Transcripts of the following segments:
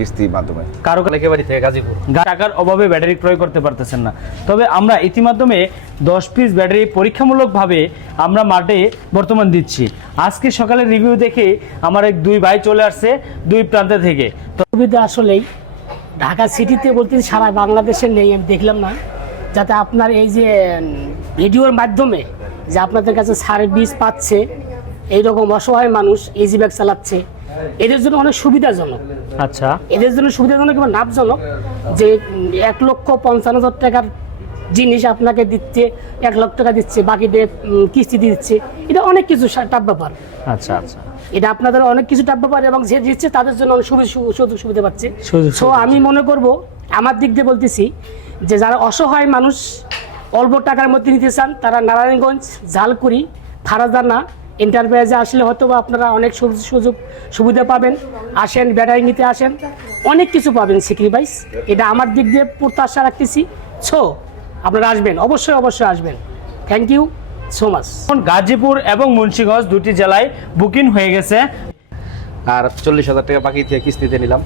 কিস্তির মাধ্যমে। কারো একেবারে থেকে গাজীপুর টাকার অভাবে ব্যাটারি ক্রয় করতে পারতেছেন না, তবে আমরা ইতিমাধ্যমে 10 পিস ব্যাটারি পরীক্ষামূলকভাবে আমরা মাঠে বর্তমান দিচ্ছি। আজকে সকালে রিভিউ দেখে আমার এক দুই ভাই চলে আসছে দুই প্রান্ত থেকে। তো সুবিধা আসলেই ঢাকা সিটিতে বলতে সারা বাংলাদেশে নেই, আমি দেখলাম না। যাতে আপনার এই যে ভিডিওর মাধ্যমে যে আপনাদের কাছে সার্ভিস পাচ্ছে এইরকম অসহায় মানুষ ইজি ব্যাগ চালাচ্ছে, এদের জন্য অনেক সুবিধাজনক। আচ্ছা, এদের জন্য সুবিধাজনক এবং লাভজনক যে 1,50,000 টাকার জিনিস আপনাকে দিচ্ছে, 1 লাখ টাকা দিচ্ছে, বাকি কিস্তি দিচ্ছে। এটা অনেক কিছু টাপ ব্যাপার। আচ্ছা আচ্ছা, এটা আপনাদের অনেক কিছু টাপ ব্যাপার এবং যে দিচ্ছে তাদের জন্য অনেক সুযোগ সুবিধা পাচ্ছে। সো আমি মনে করব, আমার দিক দিয়ে বলতেছি যে যারা অসহায় মানুষ অল্প টাকার মধ্যে নিতে চান তারা নারায়ণগঞ্জ ঝালকুড়ি ফারাজানা এন্টারপ্রাইজে আসলে হয়তো বা আপনারা অনেক সুযোগ সুবিধা পাবেন। আসেন, ব্যাটারি নিতে আসেন, অনেক কিছু পাবেন স্যাক্রিফাইস। এটা আমার দিক দিয়ে প্রত্যাশা রাখতেছি। সো আপনারা আসবেন, অবশ্যই অবশ্যই আসবেন। Thank you so much. Gazipur এবং মুন্সিগঞ্জ দুটি জেলায় বুকিং হয়ে গেছে। আর 40,000 টাকা বাকি দিয়ে কিস্তিতে নিলাম।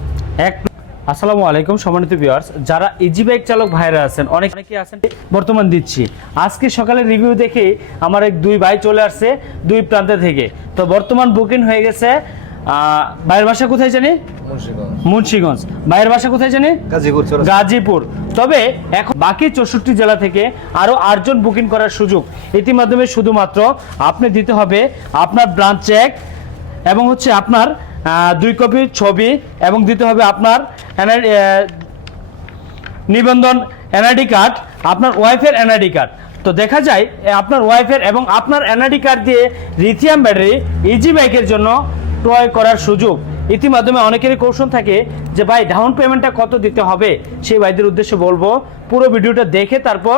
আসসালামু আলাইকুম সম্মানিত ভিউয়ার্স, যারা ইজি বাইক চালক ভাইরা আছেন, অনেকে আছেন বর্তমান দিচ্ছি। আজকে সকালে রিভিউ দেখে আমার এক দুই ভাই চলে আসছে দুই প্রান্ত থেকে। তো বর্তমান বুকিং হয়ে গেছে। ভাইয়ের বাসা কোথায় জানি? মুন্সিগঞ্জ। ভাইয়ের বাসা কোথায় জানি? গাজীপুর। তবে এখন বাকি 64 জেলা থেকে আরো 8 জন বুকিং করার সুযোগ ইতিমাধ্যমে শুধুমাত্র আপনি দিতে হবে আপনার ব্রাঞ্চ চেক এবং হচ্ছে আপনার 2 কপি ছবি এবং দিতে হবে আপনার নিবন্ধন এনআইডি কার্ড, আপনার ওয়াইফের এনআইডি কার্ড। তো দেখা যায় আপনার ওয়াইফের এবং আপনার এনআইডি কার্ড দিয়ে লিথিয়াম ব্যাটারি ইজি বাইকের জন্য ক্রয় করার সুযোগ। ইতিমাধ্যমে অনেকেরই কৌশল থাকে যে ভাই ডাউন পেমেন্টটা কত দিতে হবে, সেই ভাইদের উদ্দেশ্যে বলবো পুরো ভিডিওটা দেখে তারপর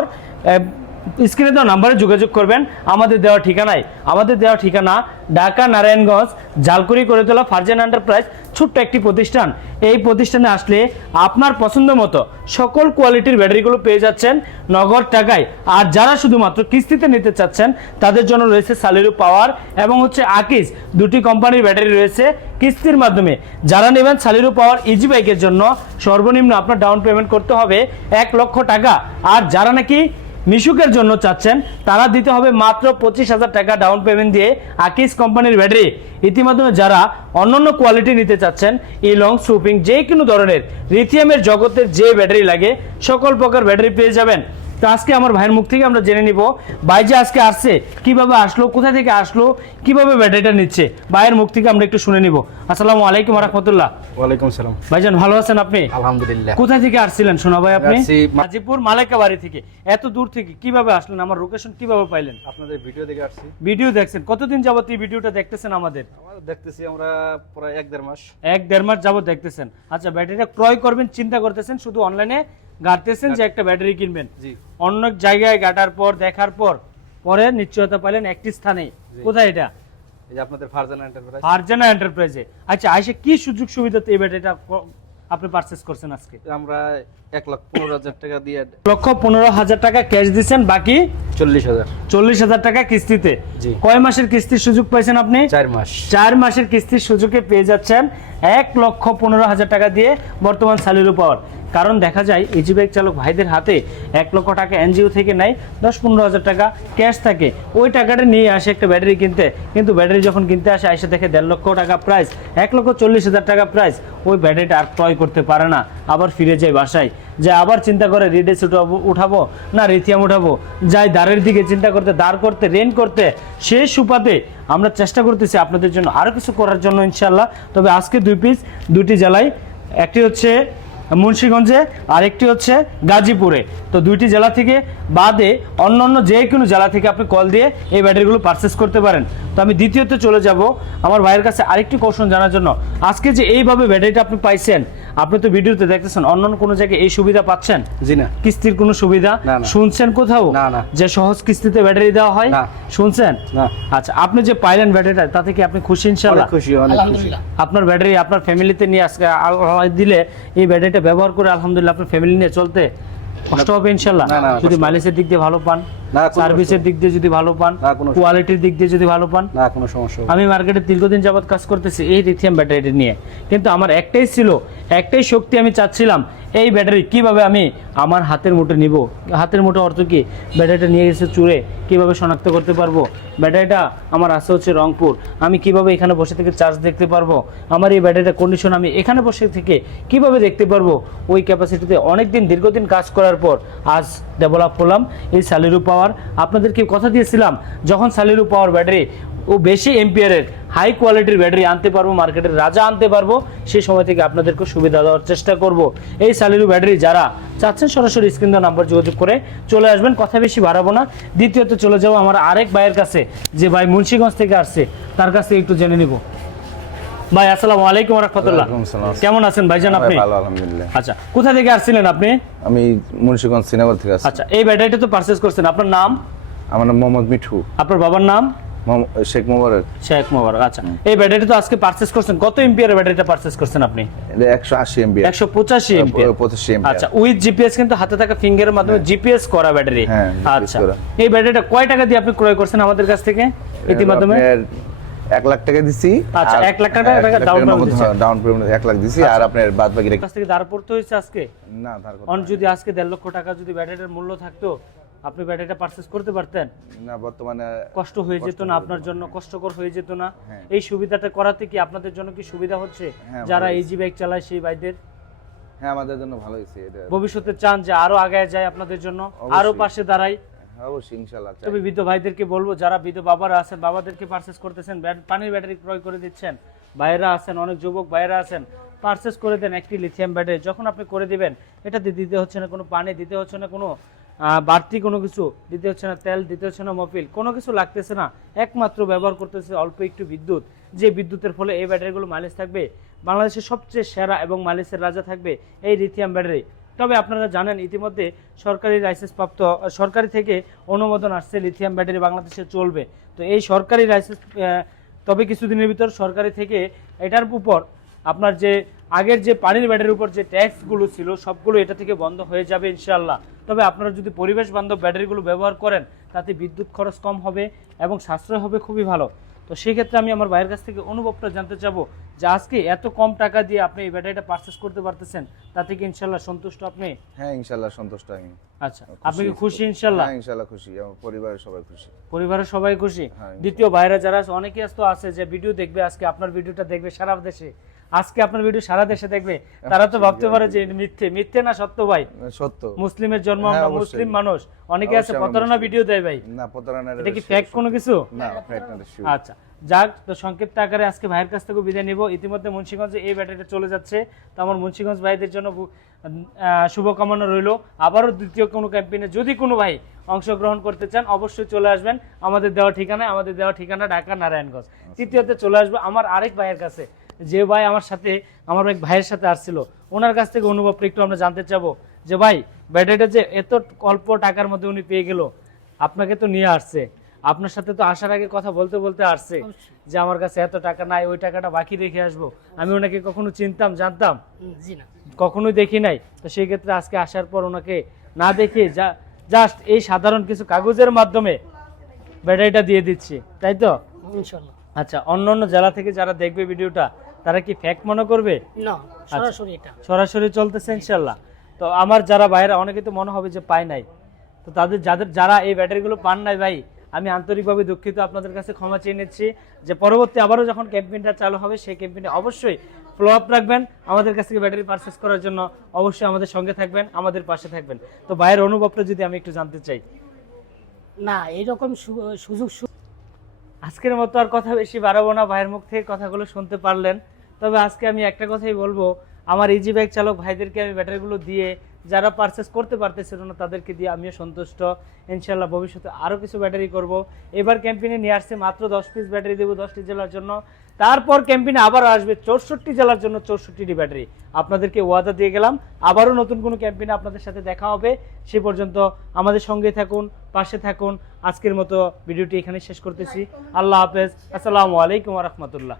স্ক্রিনে দেওয়া নাম্বারে যোগাযোগ করবেন। আমাদের দেওয়া ঠিকানায়, আমাদের দেওয়া ঠিকানা ঢাকা নারায়ণগঞ্জ ঝালকুড়ি করে তোলা ফারজানা এন্টারপ্রাইজ, ছোট্ট একটি প্রতিষ্ঠান। এই প্রতিষ্ঠানে আসলে আপনার পছন্দ মতো সকল কোয়ালিটির ব্যাটারিগুলো পেয়ে যাচ্ছেন নগদ টাকায়। আর যারা শুধুমাত্র কিস্তিতে নিতে চাচ্ছেন তাদের জন্য রয়েছে সালিরু পাওয়ার এবং হচ্ছে আকিস, দুটি কোম্পানির ব্যাটারি রয়েছে কিস্তির মাধ্যমে। যারা নেবেন সালিরু পাওয়ার ইজি বাইকের জন্য সর্বনিম্ন আপনার ডাউন পেমেন্ট করতে হবে 1 লক্ষ টাকা। আর যারা নাকি মিশুকের জন্য চাচ্ছেন তারা দিতে হবে মাত্র 25,000 টাকা ডাউন পেমেন্ট দিয়ে আকিস কোম্পানির ব্যাটারি। ইতিমধ্যে যারা অন্যান্য কোয়ালিটি নিতে চাচ্ছেন ইলং সুপিং যে কোনো ধরনের লিথিয়ামের জগতের যে ব্যাটারি লাগে সকল প্রকার ব্যাটারি পেয়ে যাবেন। তো আজকে আমার ভাইয়ের মুখ থেকে আমরা জেনে নিব ভাই যে আজকে আসছে, কিভাবে আসলো, কোথা থেকে আসলো, কিভাবে ব্যাটারিটা নিচ্ছে, ভাইয়ের মুখ থেকে আমরা একটু শুনে নিব। আসসালামু আলাইকুম ওয়া রাহমাতুল্লাহ। ওয়ালাইকুম সালাম। ভাইজান ভালো আছেন আপনি? আলহামদুলিল্লাহ। কোথা থেকে আসছিলেন সোনা ভাই আপনি? গাজীপুর মালাইকাবাড়ি থেকে। এত দূর থেকে কিভাবে আসলেন? আমার লোকেশন কিভাবে পাইলেন? আপনাদের ভিডিও দেখে আসছি। ভিডিও দেখছেন? কতদিন যাবত এই ভিডিওটা দেখতেছেন? আমাদের দেখতেছি আমরা প্রায় 1-1.5 মাস। 1-1.5 মাস যাবত দেখতেছেন। আচ্ছা, ব্যাটারিটা ক্রয় করবেন চিন্তা করতেছেন, শুধু অনলাইনে ঘাটতেছেন যে একটা ব্যাটারি কিনবেন। জি। অনেক জায়গায় ঘাটার পর দেখার পর পরে নিশ্চয়তা পাইলেন একটি স্থানে। কোথায় এটা? এই যে আপনাদের ফারজানা এন্টারপ্রাইজ। ফারজানা এন্টারপ্রাইজে। আচ্ছা, আইসে কি সুযোগ সুবিধাতে এই ব্যাটারিটা আপনি পারচেজ করছেন আজকে? আমরা 1,15,000 টাকা দিয়ে 1,15,000 টাকা ক্যাশ দিচ্ছেন, বাকি 40,000 টাকা কিস্তিতে। কয় মাসের কিস্তির সুযোগ পাইছেন আপনি? 4 মাস। 4 মাসের কিস্তির সুযোগে পেয়ে যাচ্ছেন 1,15,000 টাকা দিয়ে বর্তমান সালিরু পাওয়ার। কারণ দেখা যায় ইজি বাইক চালক ভাইদের হাতে 1 লক্ষ টাকা এনজিও থেকে নেয়, 10-15,000 টাকা ক্যাশ থাকে। ওই টাকাটা নিয়ে আসে একটা ব্যাটারি কিনতে, কিন্তু ব্যাটারি যখন কিনতে আসে এসে দেখে 1.5 লক্ষ টাকা প্রাইস, 1,40,000 টাকা প্রাইস। ওই ব্যাটারিটা আর ক্রয় করতে পারে না, আবার ফিরে যায় বাসায়, যে আবার চিন্তা করে রিডেস উঠাবো না লিথিয়াম উঠাবো, যাই দাঁড়ের দিকে চিন্তা করতে, দাঁড় করতে, রেন করতে। সেই সুপাতে আমরা চেষ্টা করতেছি আপনাদের জন্য আরও কিছু করার জন্য ইনশাল্লাহ। তবে আজকে 2 পিস 2টি জেলায়, একটি হচ্ছে মুন্সিগঞ্জে আর একটি হচ্ছে গাজীপুরে। তো 2টি জেলা থেকে বাদে অন্যান্য যে কোনো জেলা থেকে আপনি কল দিয়ে এই ব্যাটারিগুলো পারচেস করতে পারেন। তো আমি দ্বিতীয়তে চলে যাব আমার ভাইয়ের কাছে আরেকটি কৌশল জানার জন্য। আজকে যে এইভাবে ব্যাটারিটা আপনি পাইছেন, আপনি তো ভিডিওতে দেখতেছেন, অন্যান্য কোনো জায়গায় এই সুবিধা পাচ্ছেন? জি না। কিস্তির কোনো সুবিধা শুনছেন কোথাও? না। যে সহজ কিস্তিতে ব্যাটারি দেওয়া হয়, শুনছেন? না। আচ্ছা, আপনি যে পাইলেন ব্যাটারিটা, তাতে কি আপনি খুশি? ইনশাআল্লাহ খুশি, অনেক খুশি। আপনার ব্যাটারি আপনার ফ্যামিলিতে নিয়ে আজকে দিলে এই ব্যাটারিটা ব্যবহার করে আলহামদুলিল্লাহ আপনার ফ্যামিলি নিয়ে চলতে কষ্ট হবে ইনশাল্লাহ? না, না, যদি কষ্ট মাইলেজের দিক দিয়ে ভালো পান, না, কোনো সার্ভিসের দিক দিয়ে যদি ভালো পান, না, কোনো কোয়ালিটির দিক দিয়ে যদি ভালো পান। না কোনো সমস্যা হবে না। আমি মার্কেটে দীর্ঘদিন যাবত কাজ করতেছি এই লিথিয়াম ব্যাটারিটি নিয়ে, কিন্তু আমার একটাই শক্তি, আমি চাচ্ছিলাম এই ব্যাটারি কিভাবে আমি আমার হাতের মুঠে নিব। হাতের মুঠে অর্থ কি, ব্যাটারিটা নিয়ে গেছে চুরে, কিভাবে শনাক্ত করতে পারবো ব্যাটারিটা আমার আছে হচ্ছে রংপুর, আমি কিভাবে এখানে বসে থেকে চার্জ দেখতে পারবো, আমার এই ব্যাটারিটা কন্ডিশন আমি এখানে বসে থেকে কিভাবে দেখতে পারবো। ওই ক্যাপাসিটিতে অনেকদিন দীর্ঘদিন কাজ করার পর আজ ডেভেলপ হলাম এই সালিরু পাওয়ার। আপনাদেরকে কথা দিয়েছিলাম যখন সালিরু পাওয়ার ব্যাটারি ও বেশি এম্পিয়ারের হাই কোয়ালিটির ব্যাটারি আনতে পারবো, মার্কেটের রাজা আনতে পারবো, সেই সময় থেকে আপনাদেরকে সুবিধা দেওয়ার চেষ্টা করব। এই সালিরু ব্যাটারি যারা চাচ্ছেন সরাসরি স্ক্রিন দেওয়া নাম্বার যোগাযোগ করে চলে আসবেন, কথা বেশি বাড়াবো না। দ্বিতীয়ত চলে যাবো আমার আরেক ভাইয়ের কাছে, যে ভাই মুন্সিগঞ্জ থেকে আসছে, তার কাছ থেকে একটু জেনে নিব। ভাই আসসালামু আলাইকুম ওয়া রাহমাতুল্লাহ, ওয়ালাইকুম আসসালাম। কেমন আছেন ভাইজান আপনি? ভালো আলহামদুলিল্লাহ। আচ্ছা, কোথা থেকে আসছিলেন আপনি? আমি মুন্সিগঞ্জ শ্রীনগর থেকে আসছি। আচ্ছা, এই ব্যাটারিটা তো পারচেজ করছেন, আপনার নাম? আমার নাম মোহাম্মদ মিঠু। আপনার বাবার নাম? শেখ মোবারক। শেখ মোবারক। আচ্ছা, এই ব্যাটারিটা তো আজকে পারচেজ করছেন, কত এম্পিয়ারের ব্যাটারিটা পারচেজ করছেন আপনি? এটা 180 এমবি। 185 এম্পিয়ার। 85 এমবি। আচ্ছা, উইথ জিপিএস, কিন্তু হাতে থাকা ফিঙ্গারের মাধ্যমে জিপিএস করা ব্যাটারি। হ্যাঁ, GPS আচ্ছা, করা। এই ব্যাটারিটা কয় টাকা দিয়ে আপনি ক্রয় করছেন আমাদের কাছ থেকে ইতিমধ্যে? 1 লাখ টাকা দিছি। আচ্ছা, 1 লাখ টাকা ডাউন পেমেন্ট দিয়েছেন। ডাউন পেমেন্ট 1 লাখ দিছি, আর আপনার বাদ বাকি কাছ থেকে ধার পড়তে হয়েছে আজকে? না, ধার করতে অন যদি আজকে 1.5 লক্ষ টাকা যদি ব্যাটারির মূল্য থাকতো, আপনি ব্যাটারিটা পারচেজ করতে পারতেন? না, বর্তমানে কষ্ট হয়ে যেত না আপনার জন্য? কষ্টকর হয়ে যেত না? হ্যাঁ। এই সুবিধাটা করাতে কি আপনাদের জন্য কি সুবিধা হচ্ছে? হ্যাঁ, যারা ভালো ইজি বাইক চালায় সেই ভাইদের হ্যাঁ আমাদের জন্য ভালো হয়েছে এটা। ভবিষ্যতে চান যে আরো আগায় যায় আপনাদের জন্য, আরো অবশ্যই। পাশে দাঁড়াই? অবশ্যই ইনশাআল্লাহ চাই। তবে বৃদ্ধ ভাইদেরকে বলবো, যারা বৃদ্ধ বাবারা আছেন, বাবাদেরকে পারচেজ করতেছেন, পানির ব্যাটারি ক্রয় করে দিচ্ছেন, ভাইয়েরা আছেন, অনেক যুবক ভাইয়েরা আছেন, পারচেজ করে দেন একটি লিথিয়াম ব্যাটারি। যখন আপনি করে দিবেন, এটাতে দিতে হচ্ছে না কোনো পানি, দিতে হচ্ছে না কোনো বাড়তি কোনো কিছু, দিতে হচ্ছে না তেল, দিতে হচ্ছে না মফিল, কোনো কিছু লাগতেছে না, একমাত্র ব্যবহার করতেছে অল্প একটু বিদ্যুৎ। যে বিদ্যুতের ফলে এই ব্যাটারিগুলো মাইলেজ থাকবে বাংলাদেশের সবচেয়ে সেরা এবং মাইলেজের রাজা থাকবে এই লিথিয়াম ব্যাটারি। তবে আপনারা জানেন ইতিমধ্যে সরকারি লাইসেন্স প্রাপ্ত, সরকারি থেকে অনুমোদন আসছে লিথিয়াম ব্যাটারি বাংলাদেশে চলবে। তো এই সরকারি লাইসেন্স, তবে কিছুদিনের ভিতর সরকারি থেকে এটার উপর আপনার যে আগের যে পানির ব্যাটারির উপর যে ট্যাক্সগুলো ছিল সবগুলো এটা থেকে বন্ধ হয়ে যাবে ইনশাআল্লাহ। তবে আপনারা যদি পরিবেশ বান্ধব ব্যাটারিগুলো ব্যবহার করেন, তাতে বিদ্যুৎ খরচ কম হবে এবং সাশ্রয় হবে খুবই ভালো। তো সেক্ষেত্রে আমি আমার ভাইয়ের কাছ থেকে অনুভবটা জানতে চাবো যে আজকে এত কম টাকা দিয়ে আপনি এই ব্যাটারিটা পারচেজ করতে পারতেছেন, তাতে কি ইনশাআল্লাহ সন্তুষ্ট আপনি? হ্যাঁ ইনশাআল্লাহ সন্তুষ্ট আমি। আচ্ছা, আপনি কি খুশি ইনশাআল্লাহ? হ্যাঁ ইনশাআল্লাহ খুশি, আমার পরিবারের সবাই খুশি। পরিবারের সবাই খুশি? হ্যাঁ, দ্বিতীয় ভাইরা যারা আছে, অনেকেই তো আছে যে ভিডিও দেখবে, আজকে আপনার ভিডিওটা দেখবে সারা দেশে, আজকে আপনার ভিডিও সারা দেশে দেখবে, তারা তো ভাবতে পারে যে মিথ্যে না সত্য ভাই? সত্য। মুসলিমের জন্ম, হ্যাঁ, আমরা অবশ্যই। মুসলিম মানুষ, অনেকে আছে অবশ্যই আমরা প্রতারণা মুসলিম। ভিডিও দেয় ভাই, না, প্রতারণার এটা কি ফেক কোনো কিছু? না, ফেক না, শিওর। আচ্ছা, যাক, তো সংক্ষিপ্ত আকারে আজকে ভাইয়ের কাছ থেকে বিদায় নিব। ইতিমধ্যে মুন্সিগঞ্জে এই ব্যাটারিটা চলে যাচ্ছে, তো আমার মুন্সিগঞ্জ ভাইদের জন্য শুভকামনা রইল। আবারও দ্বিতীয় কোনো ক্যাম্পেইনে যদি কোনো ভাই অংশগ্রহণ করতে চান, অবশ্যই চলে আসবেন আমাদের দেওয়া ঠিকানা ঢাকা নারায়ণগঞ্জ। তৃতীয়তে চলে আসবো আমার আরেক ভাইয়ের কাছে, যে ভাই আমার সাথে, আমার এক ভাইয়ের সাথে আসছিল, ওনার কাছ থেকে অনুভবটা একটু আমরা জানতে চাবো যে ভাই ব্যাটারিটা যে এত অল্প টাকার মধ্যে উনি পেয়ে গেল, আপনাকে তো নিয়ে আসছে, আপনার সাথে তো আসার আগে কথা বলতে বলতে আসছে যে আমার কাছে এত টাকা নাই, ওই টাকাটা বাকি রেখে আসবো। আমি ওনাকে কখনো চিনতাম, জানতাম? জি না, কখনোই দেখি নাই। তো সেই ক্ষেত্রে আজকে আসার পর ওনাকে না দেখে জাস্ট এই সাধারণ কিছু কাগজের মাধ্যমে ব্যাটারিটা দিয়ে দিচ্ছি, তাই তো? ইনশাআল্লাহ। আচ্ছা, অন্য জেলা থেকে যারা দেখবে ভিডিওটা, তারা কি ফেক মনে করবে? না, সরাসরি এটা সরাসরি চলতেছে ইনশাআল্লাহ। তো আমার যারা ভাইরা, অনেকে তো মনে হবে যে পায় নাই, তো যারা এই ব্যাটারিগুলো পান নাই ভাই, আমি আন্তরিকভাবে দুঃখিত, আপনাদের কাছে ক্ষমা চেয়ে নিচ্ছি যে পরবর্তী আবারও যখন ক্যাম্পেইনটা চালু হবে, সেই ক্যাম্পেইনে অবশ্যই ফলো আপ রাখবেন, আমাদের কাছ থেকে ব্যাটারি পারচেজ করার জন্য অবশ্যই আমাদের সঙ্গে থাকবেন, আমাদের পাশে থাকবেন। তো ভাইয়ের অনুভবটা যদি আমি একটু জানতে চাই। না, এইরকম সুযোগ আজকের মতো আর কথা বেশি বাড়াবো না, ভাইয়ের মুখ থেকে কথাগুলো শুনতে পারলেন। তবে আজকে আমি একটা কথাই বলবো, আমার ইজি বাইক চালক ভাইদেরকে আমি ব্যাটারিগুলো দিয়ে, যারা পারচেজ করতে পারতেছিল না তাদেরকে দিয়ে আমিও সন্তুষ্ট। ইনশাআল্লাহ ভবিষ্যতে আরও কিছু ব্যাটারি করব। এবার ক্যাম্পেইনে নিয়ে আসছে মাত্র 10 পিস ব্যাটারি দেবো 10টি জেলার জন্য। তারপর ক্যাম্পেইনে আবার আসবে 64টি জেলার জন্য 64টি ব্যাটারি। আপনাদেরকে ওয়াদা দিয়ে গেলাম, আবারও নতুন কোনো ক্যাম্পেইনে আপনাদের সাথে দেখা হবে। সে পর্যন্ত আমাদের সঙ্গে থাকুন, পাশে থাকুন। আজকের মতো ভিডিওটি এখানে শেষ করতেছি। আল্লাহ হাফেজ, আসসালামু আলাইকুম ওয়া রাহমাতুল্লাহ।